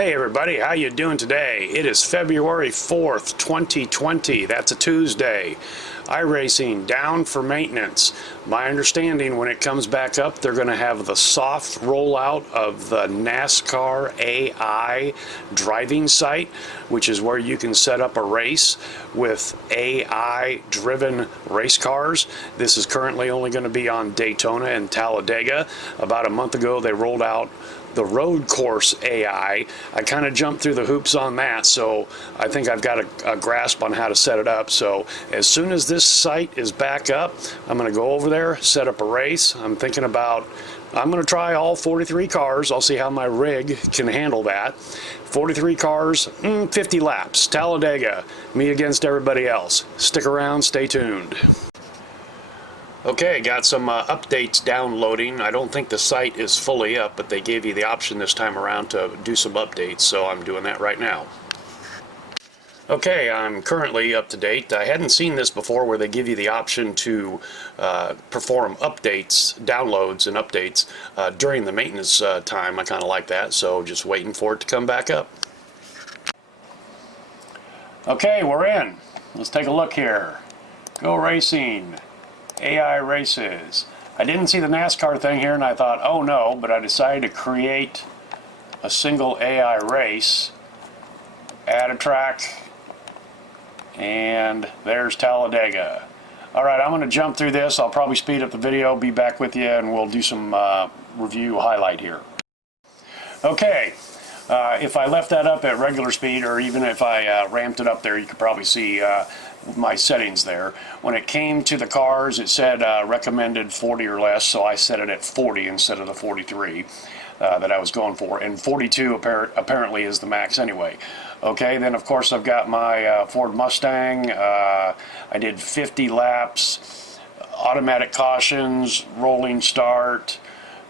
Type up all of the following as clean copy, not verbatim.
Hey everybody, how you doing today? It is February 4th, 2020. That's a Tuesday. iRacing down for maintenance. My understanding, when it comes back up, they're going to have the soft rollout of the NASCAR AI driving site, which is where you can set up a race with AI-driven race cars. This is currently only going to be on Daytona and Talladega. About a month ago, they rolled out the road course AI. I kind of jumped through the hoops on that, so I think I've got a grasp on how to set it up. So as soon as this site is back up, I'm going to go over there, set up a race. I'm going to try all 43 cars. I'll see how my rig can handle that. 43 cars, 50 laps, Talladega, me against everybody else. Stick around, stay tuned. Okay, got some updates downloading. I don't think the site is fully up, but they gave you the option this time around to do some updates, so I'm doing that right now. Okay, I'm currently up to date. I hadn't seen this before where they give you the option to perform updates, downloads and updates during the maintenance time. I kind of like that, so just waiting for it to come back up. Okay, we're in. Let's take a look here. Go Racing. AI races. I didn't see the NASCAR thing here and I thought, oh no, but I decided to create a single AI race, add a track, and there's Talladega. Alright, I'm going to jump through this. I'll probably speed up the video, be back with you, and we'll do some review highlight here. Okay, if I left that up at regular speed, or even if I ramped it up there, you could probably see my settings there. When it came to the cars, it said recommended 40 or less, so I set it at 40 instead of the 43 that I was going for, and 42 apparently is the max anyway. Okay, then of course I've got my Ford Mustang. I did 50 laps, automatic cautions, rolling start,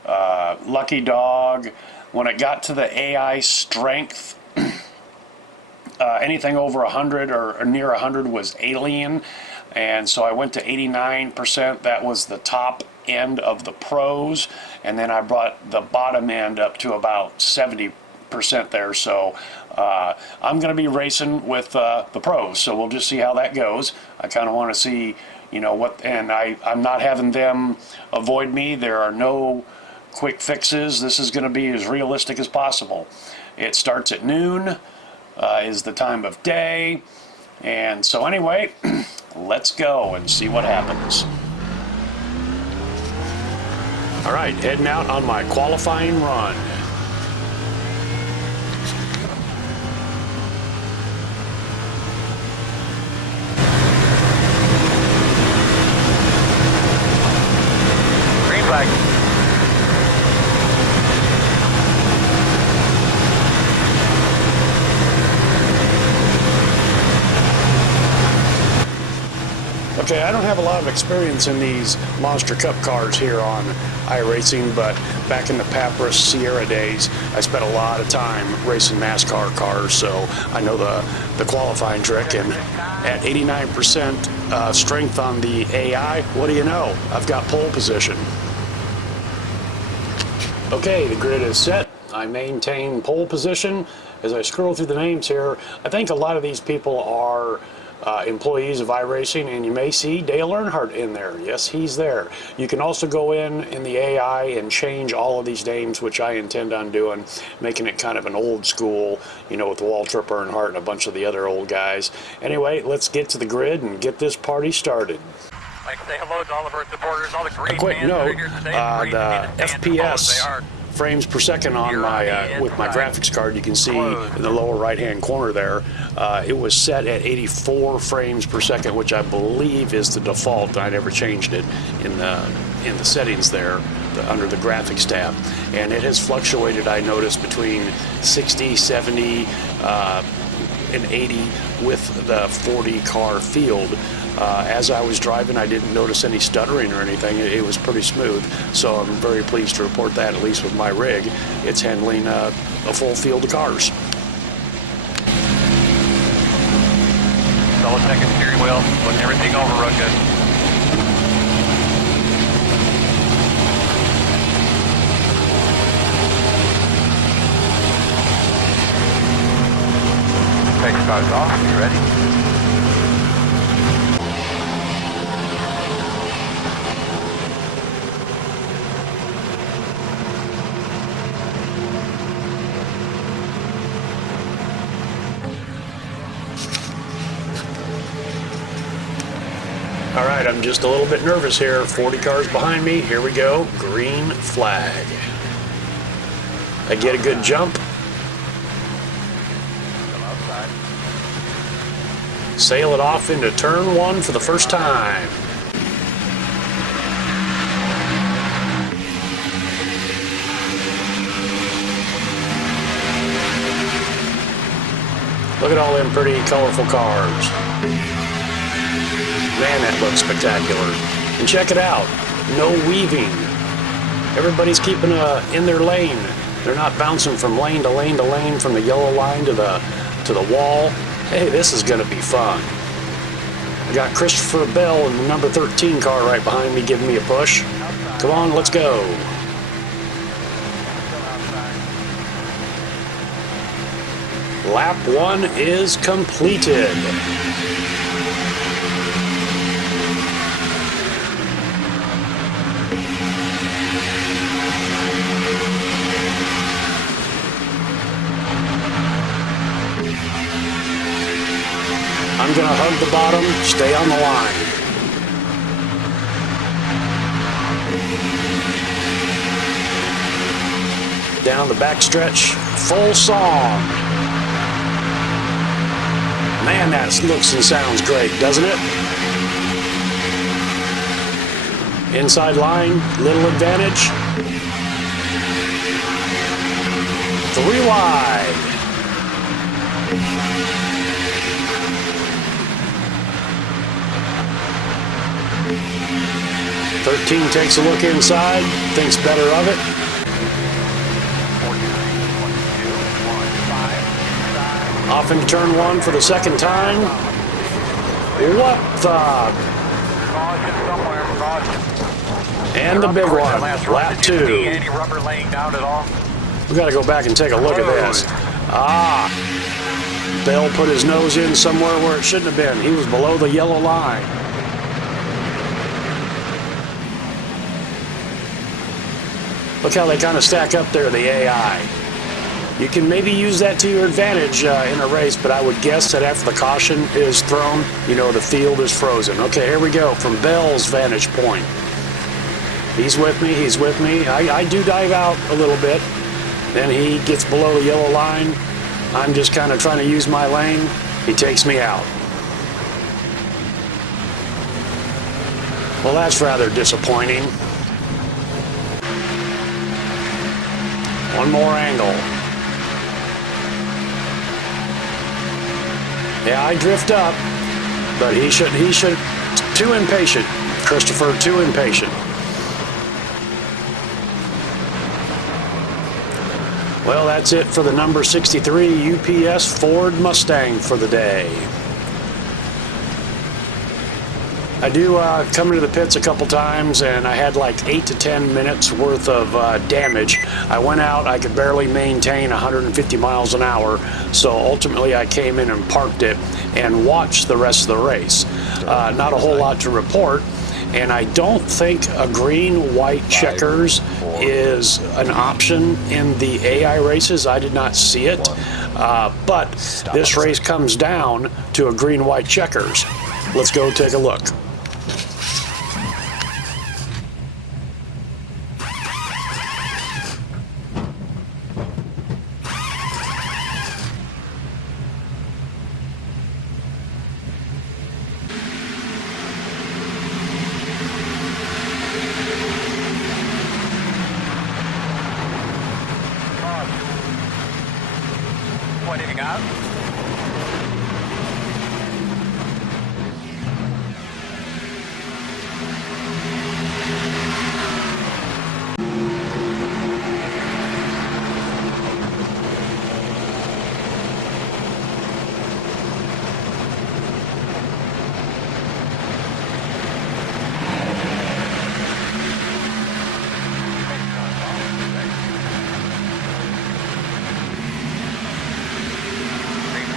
lucky dog. When it got to the AI strength, anything over 100 or near 100 was alien, and so I went to 89%. That was the top end of the pros, and then I brought the bottom end up to about 70% there. So I'm going to be racing with the pros, so we'll just see how that goes. I kind of want to see, you know, what, and I'm not having them avoid me. There are no quick fixes. This is going to be as realistic as possible. It starts at noon. Is the time of day, and so anyway, let's go and see what happens. All right, heading out on my qualifying run. Green flag. Okay, I don't have a lot of experience in these Monster Cup cars here on iRacing, but back in the Papyrus Sierra days, I spent a lot of time racing NASCAR cars, so I know the qualifying trick. And at 89% strength on the AI, what do you know? I've got pole position. Okay, the grid is set. I maintain pole position. As I scroll through the names here, I think a lot of these people are employees of iRacing, and you may see Dale Earnhardt in there. Yes, he's there. You can also go in the AI and change all of these names, which I intend on doing, making it kind of an old school, you know, with Waltrip Earnhardt and a bunch of the other old guys. Anyway, let's get to the grid and get this party started. Like, say hello to all of our supporters, all the green a quick fans note, that are here today. the FPS frames per second on my with my graphics card, you can see in the lower right hand corner there, it was set at 84 frames per second, which I believe is the default. I never changed it in the settings there under the graphics tab, and it has fluctuated, I noticed, between 60, 70 and 80 with the 40 car field. As I was driving, I didn't notice any stuttering or anything. It was pretty smooth, so I'm very pleased to report that, at least with my rig, it's handling a full field of cars. Double checking steering wheel, looking everything over real good. car's off. You ready? All right, I'm just a little bit nervous here. 40 cars behind me. Here we go. Green flag. I get a good jump. Sail it off into turn one for the first time. Look at all them pretty colorful cars. Man, that looks spectacular. And check it out, no weaving. Everybody's keeping in their lane. They're not bouncing from lane to lane to lane, from the yellow line to the wall. Hey, this is gonna be fun. I got Christopher Bell in the number 13 car right behind me giving me a push. Come on, let's go. Lap 1 is completed. I'm gonna hug the bottom, stay on the line. Down the backstretch, full song. Man, that looks and sounds great, doesn't it? Inside line, little advantage. 3 wide. "13 takes a look inside, thinks better of it. Off into turn 1 for the second time. What the? And the big one, lap 2. Any rubber laying down at all? We gotta go back and take a look at this. Bell put his nose in somewhere where it shouldn't have been. He was below the yellow line. Look how they kind of stack up there, the AI. You can maybe use that to your advantage in a race, but I would guess that after the caution is thrown, you know, the field is frozen. Okay, here we go from Bell's vantage point. He's with me, he's with me. I do dive out a little bit. Then he gets below the yellow line. I'm just kind of trying to use my lane. He takes me out. Well, that's rather disappointing. One more angle. Yeah, I drift up, but he should, too impatient. Christopher, too impatient. Well, that's it for the number 63 UPS Ford Mustang for the day. I do come into the pits a couple times, and I had like 8 to 10 minutes worth of damage. I went out, I could barely maintain 150 miles an hour, so ultimately I came in and parked it and watched the rest of the race. Not a whole lot to report, and I don't think a green-white checkers is an option in the AI races. I did not see it, but this race comes down to a green-white checkers. Let's go take a look. Pointing out.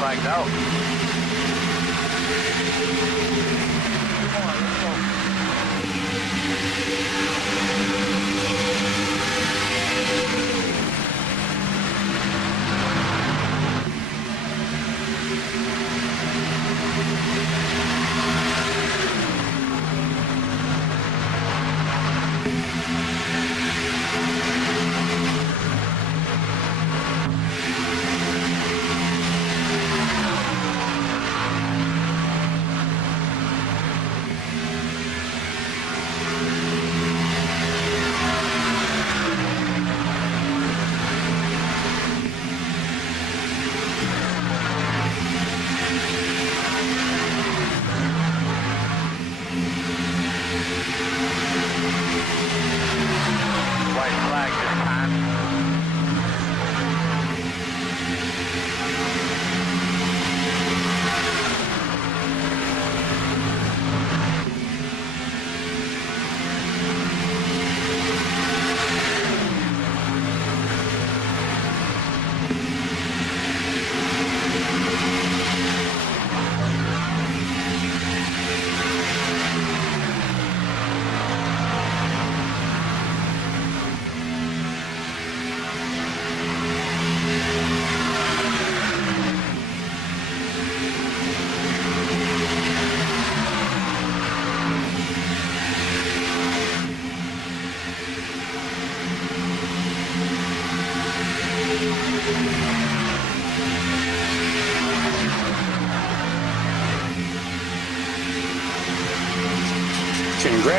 Flagged out.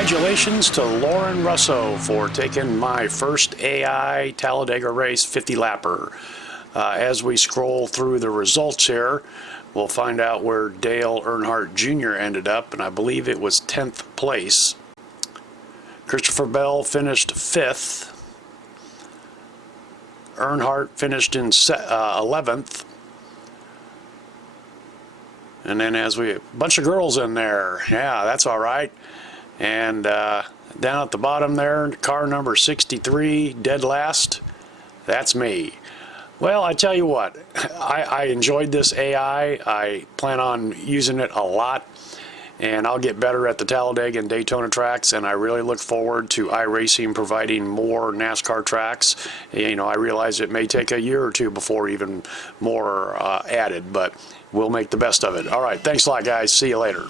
Congratulations to Lauren Russo for taking my first AI Talladega race 50 lapper. As we scroll through the results here, we'll find out where Dale Earnhardt Jr. ended up, and I believe it was 10th place. Christopher Bell finished 5th. Earnhardt finished in 11th. And then a bunch of girls in there. Yeah, that's all right. And down at the bottom there, car number 63, dead last, that's me. Well, I tell you what, I enjoyed this AI. I plan on using it a lot, and I'll get better at the Talladega and Daytona tracks, and I really look forward to iRacing providing more NASCAR tracks. You know, I realize it may take a year or two before even more added, but we'll make the best of it. All right, thanks a lot, guys. See you later.